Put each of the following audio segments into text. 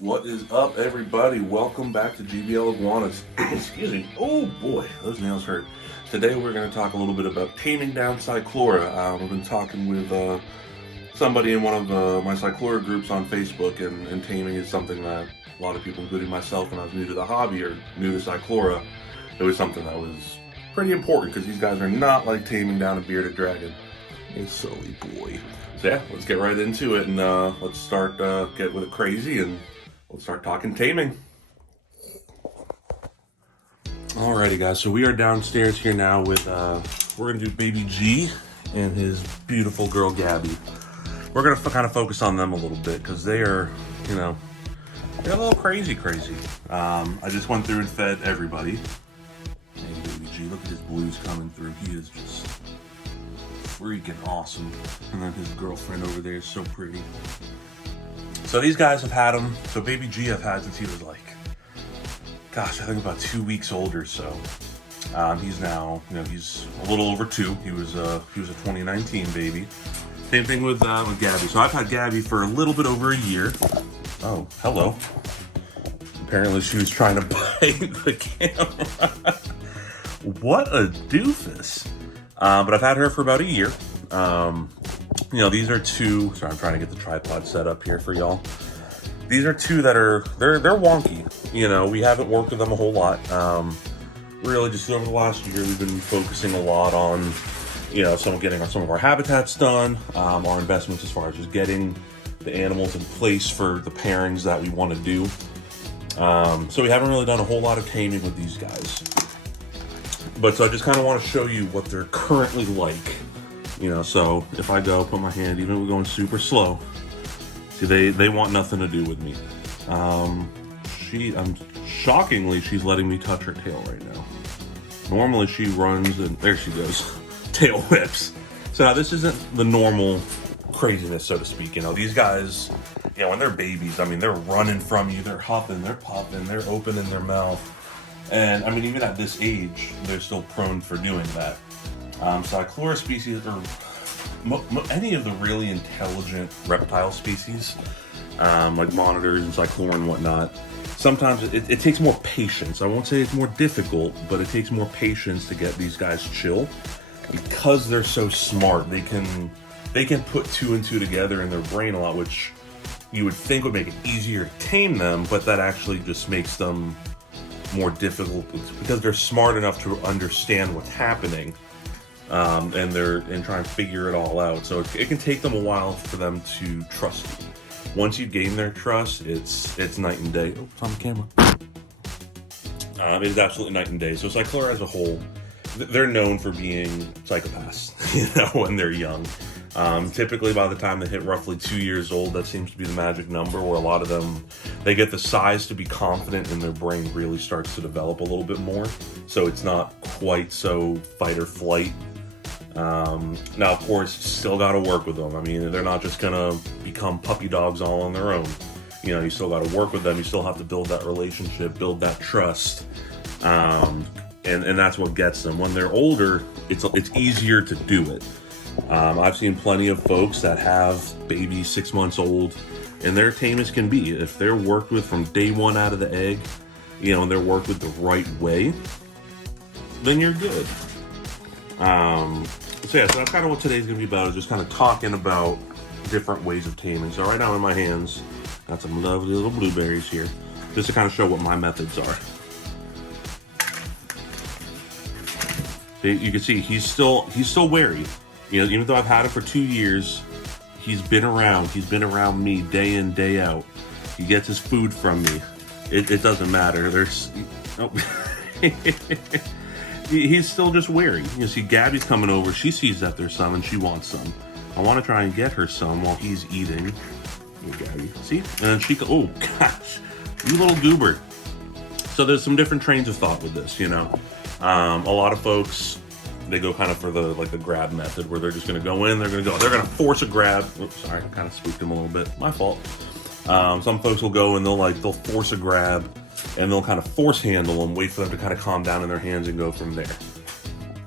What is up, everybody? Welcome back to GBL Iguanas. Excuse me. Oh boy, those nails hurt. Today we're going to talk a little bit about taming down Cyclura. We've been talking with somebody in one of my Cyclura groups on Facebook, and taming is something that a lot of people, including myself, when I was new to the hobby or new to Cyclura, it was something that was pretty important because these guys are not like taming down a bearded dragon. A silly boy. So yeah, let's get right into it and let's start get with it crazy and let's start talking taming. Alrighty guys, so we are downstairs here now with, we're gonna do baby G and his beautiful girl Gabby. We're gonna kind of focus on them a little bit because they are, they're a little crazy. I just went through and fed everybody. Hey baby G, look at his blues coming through. He is just freaking awesome. And then his girlfriend over there is so pretty. So these guys have had him. So baby G I've had since he was like, gosh, I think about 2 weeks old or so. He's now, he's a little over 2. He was a 2019 baby. Same thing with Gabby. So I've had Gabby for a little bit over a year. Oh, hello. Apparently she was trying to bite the camera. What a doofus. But I've had her for about a year. These are two, sorry, I'm trying to get the tripod set up here for y'all. These are two that are, they're wonky. We haven't worked with them a whole lot. Really just over the last year, we've been focusing a lot on, getting some of our habitats done, our investments as far as just getting the animals in place for the pairings that we want to do. So we haven't really done a whole lot of taming with these guys. But so I just kind of want to show you what they're currently like. So if I go put my hand, even if we're going super slow, see, they want nothing to do with me. Shockingly, she's letting me touch her tail right now. Normally she runs and there she goes, tail whips. So now this isn't the normal craziness, so to speak. These guys, when they're babies, they're running from you, they're huffing, they're puffing, they're opening their mouth. And even at this age, they're still prone for doing that. Cyclura species, or any of the really intelligent reptile species, like monitors and Cyclura and whatnot, sometimes it takes more patience. I won't say it's more difficult, but it takes more patience to get these guys chill. Because they're so smart, they can put 2 and 2 together in their brain a lot, which you would think would make it easier to tame them, but that actually just makes them more difficult because they're smart enough to understand what's happening, and try and figure it all out. So it can take them a while for them to trust you. Once you gain their trust, it's night and day. Oh, it's on the camera. It is absolutely night and day. So Cyclura as a whole, they're known for being psychopaths, when they're young. Typically by the time they hit roughly 2 years old, that seems to be the magic number where a lot of them, they get the size to be confident and their brain really starts to develop a little bit more. So it's not quite so fight or flight. Now, of course, still got to work with them. They're not just going to become puppy dogs all on their own. You still got to work with them. You still have to build that relationship, build that trust. And that's what gets them. When they're older, it's easier to do it. I've seen plenty of folks that have babies 6 months old, and they're tame as can be. If they're worked with from day one out of the egg, and they're worked with the right way, then you're good. So that's kind of what today's gonna be about, is just kind of talking about different ways of taming. So right now in my hands, got some lovely little blueberries here, just to kind of show what my methods are. So you can see he's still wary. Even though I've had him for 2 years, he's been around me day in, day out. He gets his food from me. It doesn't matter. He's still just wary. See, Gabby's coming over. She sees that there's some and she wants some. I want to try and get her some while he's eating. Hey, Gabby, see? And then oh gosh, you little goober. So there's some different trains of thought with this, A lot of folks, they go kind of for the grab method, where they're just going to go in, they're going to force a grab. Oops, sorry, I kind of spooked him a little bit. My fault. Some folks will go and they'll force a grab, and they'll kind of force handle them, wait for them to kind of calm down in their hands and go from there.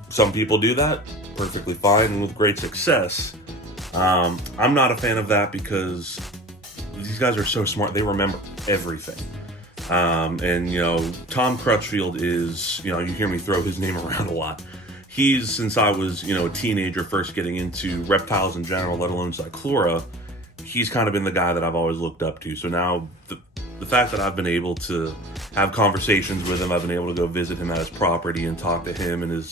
Some people do that perfectly fine and with great success. I'm not a fan of that because these guys are so smart. They remember everything. And, you know, Tom Crutchfield is, you know, you hear me throw his name around a lot. He's, since I was, you know, a teenager first getting into reptiles in general, let alone Cyclura, he's kind of been the guy that I've always looked up to. So now the fact that I've been able to have conversations with him, I've been able to go visit him at his property and talk to him and his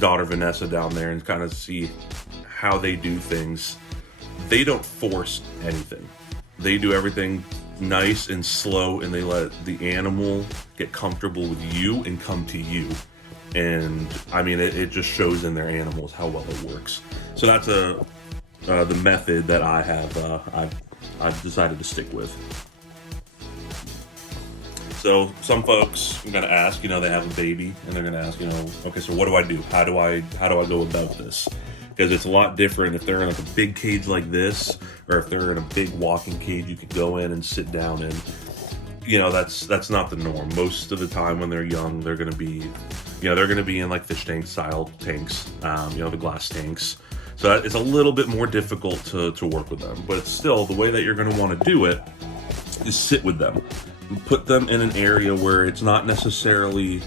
daughter Vanessa down there and kind of see how they do things. They don't force anything. They do everything nice and slow, and they let the animal get comfortable with you and come to you. And I mean, it just shows in their animals how well it works. So that's the method that I have I've decided to stick with. So some folks are gonna ask, you know, they have a baby and they're gonna ask, you know, okay, so what do I do? How do I go about this? Because it's a lot different if they're in like a big cage like this, or if they're in a big walking cage you could go in and sit down in. You know, that's not the norm. Most of the time when they're young, they're gonna be, you know, they're gonna be in like fish tank style tanks, you know, the glass tanks. So it's a little bit more difficult to work with them. But still, the way that you're gonna wanna do it is sit with them. And put them in an area where it's not necessarily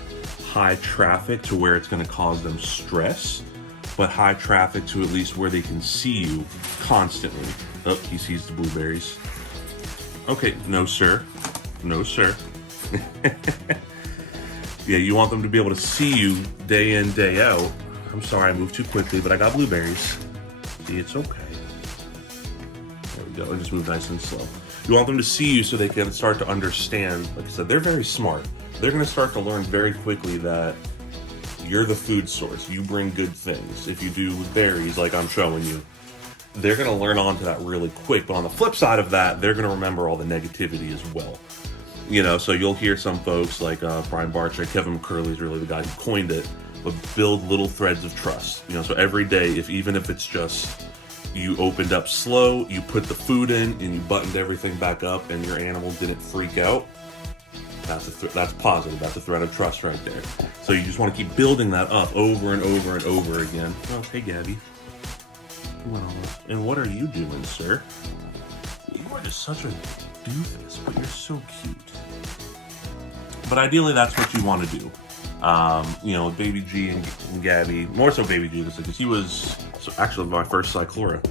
high traffic to where it's gonna cause them stress, but high traffic to at least where they can see you constantly. Oh, he sees the blueberries. Okay, no sir. No sir. Yeah, you want them to be able to see you day in, day out. I'm sorry, I moved too quickly, but I got blueberries. See, it's okay. There we go, I just moved nice and slow. You want them to see you so they can start to understand. Like I said, they're very smart. They're gonna start to learn very quickly that you're the food source. You bring good things. If you do berries like I'm showing you, they're gonna learn onto that really quick. But on the flip side of that, they're gonna remember all the negativity as well. You know, so you'll hear some folks like Brian Barcher, Kevin McCurley is really the guy who coined it, but build little threads of trust. You know, so every day, even if it's just you opened up slow, you put the food in, and you buttoned everything back up, and your animal didn't freak out, that's positive. That's a thread of trust right there. So you just want to keep building that up over and over and over again. Oh, hey, Gabby. Well, and what are you doing, sir? You are just such a doofus, but you're so cute. But ideally, that's what you want to do. You know, Baby G and Gabby, more so Baby G, because he was actually my first Cyclura.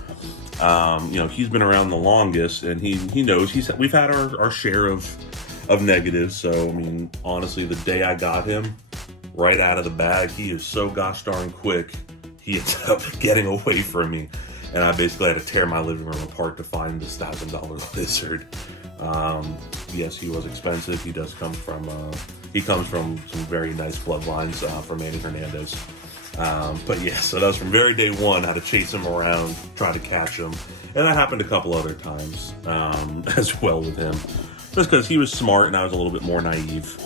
You know, he's been around the longest, and he knows we've had our share of negatives. So I mean, honestly, the day I got him right out of the bag, he is so gosh darn quick. He ended up getting away from me, and I basically had to tear my living room apart to find this $1,000 lizard. Yes, he was expensive. He does come from some very nice bloodlines from Manny Hernandez. But yeah, so that was from very day one, how to chase him around, try to catch him. And that happened a couple other times as well with him. Just because he was smart and I was a little bit more naive.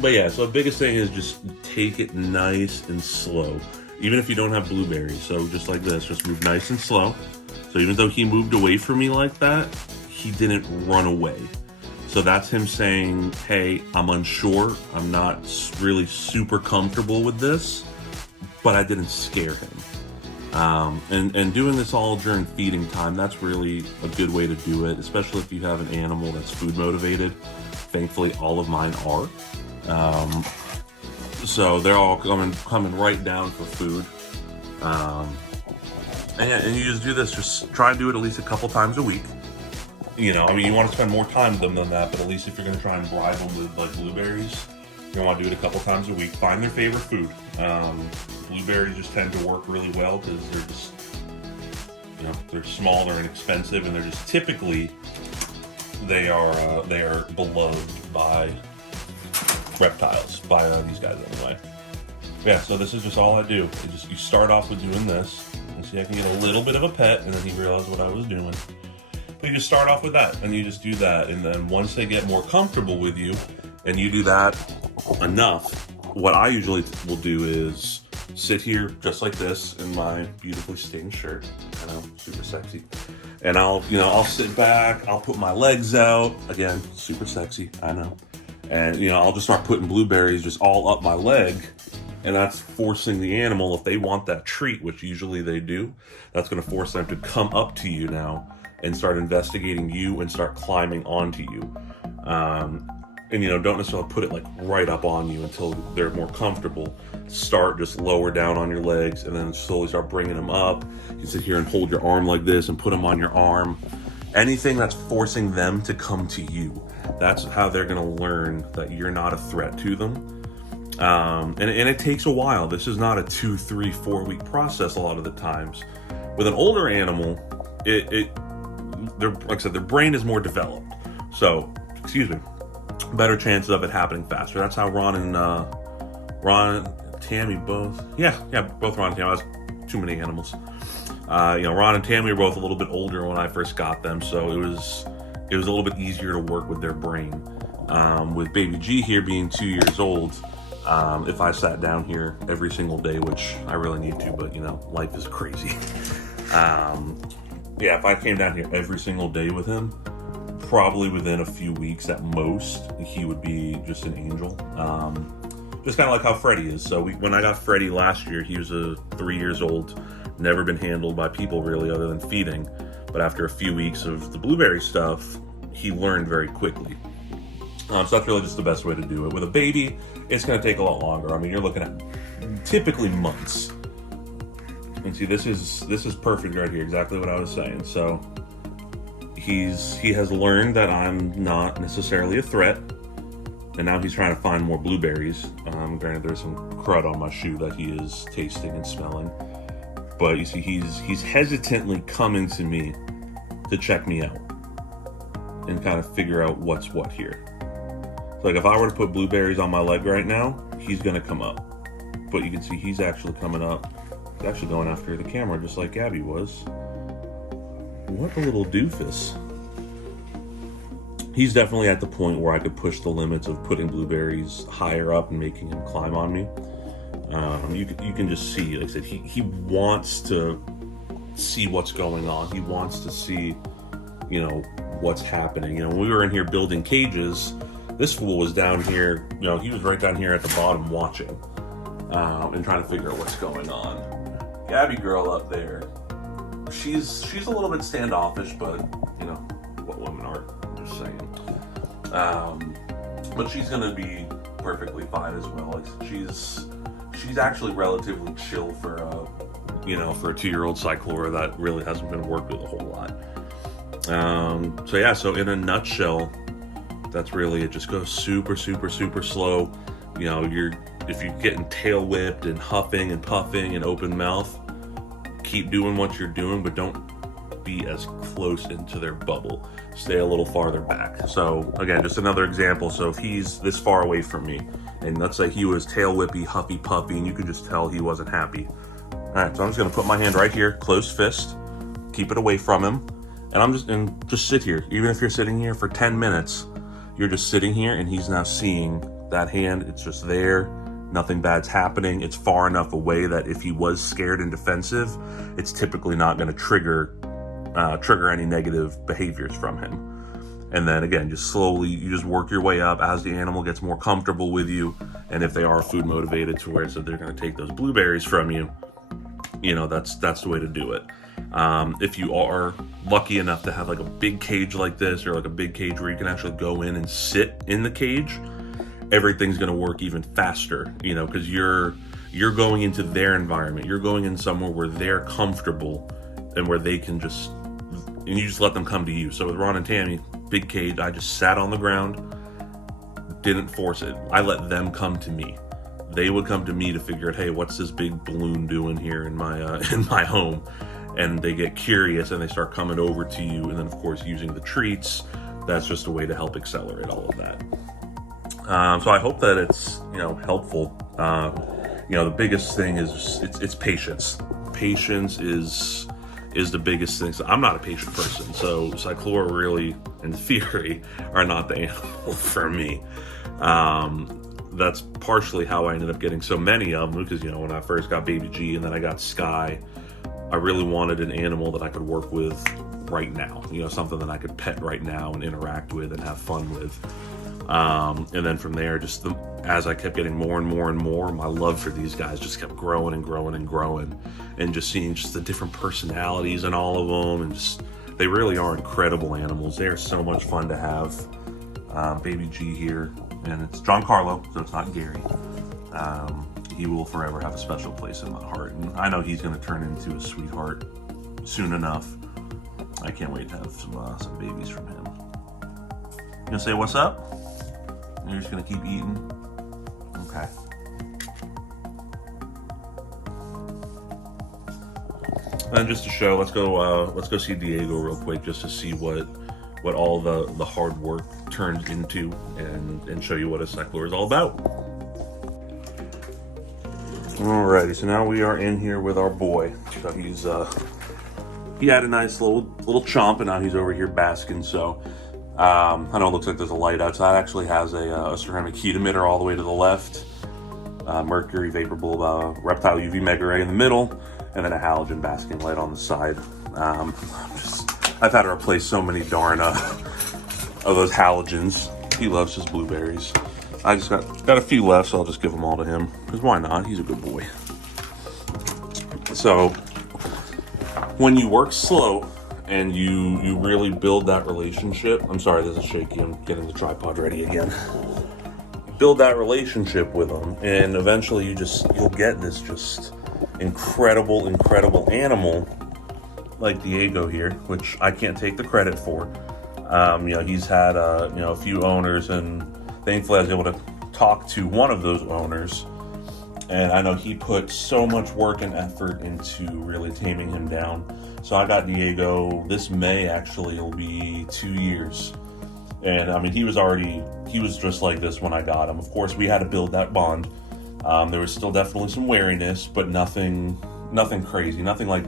But yeah, so the biggest thing is just take it nice and slow. Even if you don't have blueberries. So just like this, just move nice and slow. So even though he moved away from me like that, he didn't run away. So that's him saying, hey, I'm unsure. I'm not really super comfortable with this, but I didn't scare him. And doing this all during feeding time, that's really a good way to do it, especially if you have an animal that's food motivated. Thankfully, all of mine are. So they're all coming right down for food. And you just do this, just try and do it at least a couple times a week. You know, I mean, you want to spend more time with them than that, but at least if you're going to try and bribe them with like blueberries, you want to do it a couple times a week. Find their favorite food. Blueberies just tend to work really well because they're just, you know, they're small, they're inexpensive, and they're just typically, they are beloved by reptiles, by these guys anyway. Yeah, so this is just all I do. You start off with doing this, and see I can get a little bit of a pet, and then he realized what I was doing. But you just start off with that, and you just do that, and then once they get more comfortable with you, and you do that enough, what I usually will do is sit here just like this in my beautifully stained shirt. I know, super sexy. And I'll sit back, I'll put my legs out, again, super sexy, I know. And, I'll just start putting blueberries just all up my leg, and that's forcing the animal, if they want that treat, which usually they do, that's gonna force them to come up to you now and start investigating you and start climbing onto you. And don't necessarily put it like right up on you until they're more comfortable. Start just lower down on your legs and then slowly start bringing them up. You sit here and hold your arm like this and put them on your arm. Anything that's forcing them to come to you, that's how they're going to learn that you're not a threat to them. And it takes a while. This is not a 2, 3, 4 week process a lot of the times. With an older animal, like I said, their brain is more developed. So, better chances of it happening faster. That's how Ron and Tammy both. Both Ron and Tammy. I was too many animals. Ron and Tammy were both a little bit older when I first got them, so it was a little bit easier to work with their brain. With baby G here being 2 years old, if I sat down here every single day, which I really need to, but life is crazy. If I came down here every single day with him, probably within a few weeks at most, he would be just an angel. Just kind of like how Freddie is. So when I got Freddie last year, he was 3 years old, never been handled by people really other than feeding. But after a few weeks of the blueberry stuff, he learned very quickly. So that's really just the best way to do it. With a baby, it's going to take a lot longer. I mean, you're looking at typically months. And see, this is perfect right here, exactly what I was saying. So he has learned that I'm not necessarily a threat, and now he's trying to find more blueberries. Granted, there's some crud on my shoe that he is tasting and smelling, but you see, he's hesitantly coming to me to check me out and kind of figure out what's what here. So like if I were to put blueberries on my leg right now, he's gonna come up, but you can see he's actually coming up. He's actually going after the camera just like Gabby was. What a little doofus. He's definitely at the point where I could push the limits of putting blueberries higher up and making him climb on me. You can just see, like I said, he wants to see what's going on. He wants to see, what's happening. When we were in here building cages, this fool was down here, he was right down here at the bottom watching and trying to figure out what's going on. Gabby girl up there, she's a little bit standoffish, but what women are, I'm just saying. But she's gonna be perfectly fine as well. Like, she's actually relatively chill for a 2-year-old Cyclura that really hasn't been worked with a whole lot. So in a nutshell, that's really it. Just go super, super, super slow. If you're getting tail whipped and huffing and puffing and open mouth, keep doing what you're doing, but don't be as close into their bubble. Stay a little farther back. So again, just another example. So if he's this far away from me, and let's say he was tail whippy, huffy puffy, and you could just tell he wasn't happy. All right, so I'm just gonna put my hand right here, closed fist, keep it away from him, and just sit here. Even if you're sitting here for 10 minutes, you're just sitting here, and he's now seeing that hand. It's just there. Nothing bad's happening. It's far enough away that if he was scared and defensive, it's typically not going to trigger any negative behaviors from him. And then again, just slowly, you just work your way up as the animal gets more comfortable with you. And if they are food motivated to where it's that they're going to take those blueberries from you, that's the way to do it. If you are lucky enough to have like a big cage like this, or like a big cage where you can actually go in and sit in the cage, everything's going to work even faster, because you're going into their environment. You're going in somewhere where they're comfortable and where they can and you just let them come to you. So with Ron and Tammy, big cage, I just sat on the ground, didn't force it. I let them come to me. They would come to me to figure out, hey, what's this big balloon doing here in my home? And they get curious and they start coming over to you. And then of course, using the treats, that's just a way to help accelerate all of that. So I hope that it's helpful. The biggest thing is it's patience. Patience is the biggest thing. So I'm not a patient person, so Cyclura really, in theory, are not the animal for me. That's partially how I ended up getting so many of them, because when I first got baby G and then I got Sky, I really wanted an animal that I could work with right now. Something that I could pet right now and interact with and have fun with. And then from there, as I kept getting more and more and more, my love for these guys just kept growing and growing and growing, and just seeing just the different personalities in all of them, and just They really are incredible animals. They are so much fun to have. Baby G here, and it's John Carlo, so it's not Gary. He will forever have a special place in my heart, and I know he's going to turn into a sweetheart soon enough. I can't wait to have some babies from him. You gonna say what's up? You're just gonna keep eating? Okay. And just to show, let's go see Diego real quick, just to see what all the hard work turns into, and show you what a Cyclura is all about. Alrighty, so now we are in here with our boy. So he had a nice little chomp, and now he's over here basking. So I know it looks like there's a light outside. It actually has a ceramic heat emitter all the way to the left, mercury vapor bulb, reptile UV mega ray in the middle, and then a halogen basking light on the side. I've had to replace so many darn of those halogens. He loves his blueberries. I just got a few left, so I'll just give them all to him, because why not? He's a good boy. So when you work slow and you really build that relationship, I'm sorry, this is shaky, I'm getting the tripod ready again. Build that relationship with them, and eventually you'll get this just incredible animal like Diego here, which I can't take the credit for. He's had a few owners, and thankfully I was able to talk to one of those owners, and I know he put so much work and effort into really taming him down. So I got Diego this May, actually it'll be 2 years. And I mean, he was just like this when I got him. Of course, we had to build that bond. There was still definitely some wariness, but nothing crazy, nothing like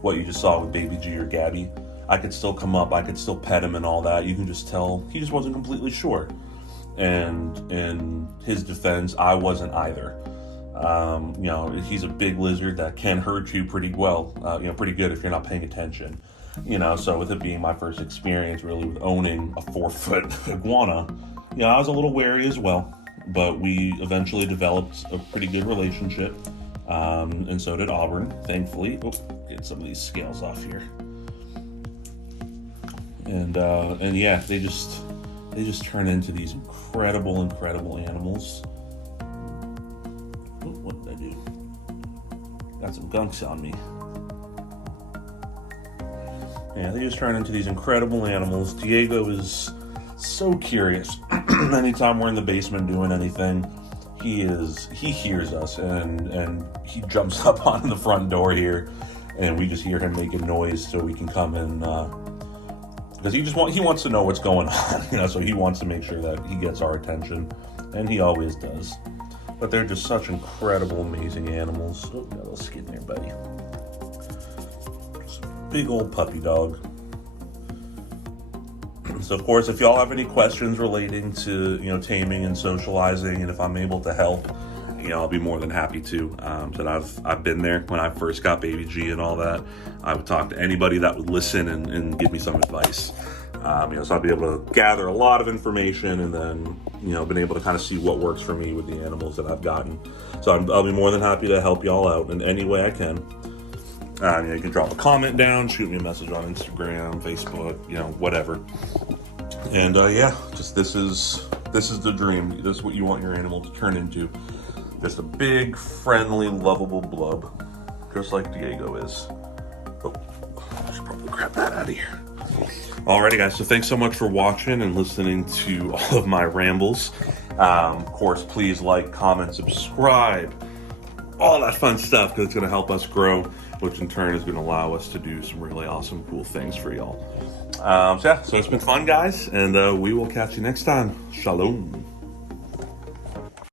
what you just saw with Baby G or Gabby. I could still come up, I could still pet him and all that. You can just tell he just wasn't completely sure. And in his defense, I wasn't either. He's a big lizard that can hurt you pretty well, pretty good if you're not paying attention. So with it being my first experience really with owning a 4-foot iguana, I was a little wary as well, but we eventually developed a pretty good relationship. And so did Auburn, thankfully. Get some of these scales off here. And yeah, they just turn into these incredible animals. What did I do? Got some gunks on me. Yeah, they just turn into these incredible animals. Diego is so curious. Anytime we're in the basement doing anything, he hears us, and he jumps up on the front door here, and we just hear him making noise so we can come in, because he wants to know what's going on, so he wants to make sure that he gets our attention, and he always does. But they're just such incredible, amazing animals. Oh, got a little skin there, buddy. Just a big old puppy dog. So of course, if y'all have any questions relating to taming and socializing, and if I'm able to help, I'll be more than happy to. I've been there when I first got Baby G and all that. I would talk to anybody that would listen and give me some advice. So I'd be able to gather a lot of information, and then been able to kind of see what works for me with the animals that I've gotten. So I'll be more than happy to help y'all out in any way I can. You can drop a comment down, shoot me a message on Instagram, Facebook, whatever. And just this is the dream. This is what you want your animal to turn into. Just a big, friendly, lovable blub, just like Diego is. Oh, I should probably grab that out of here. Alrighty, guys. So thanks so much for watching and listening to all of my rambles. Of course, please like, comment, subscribe, all that fun stuff, because it's going to help us grow, which in turn is going to allow us to do some really awesome, cool things for y'all. So it's been fun, guys, and we will catch you next time. Shalom.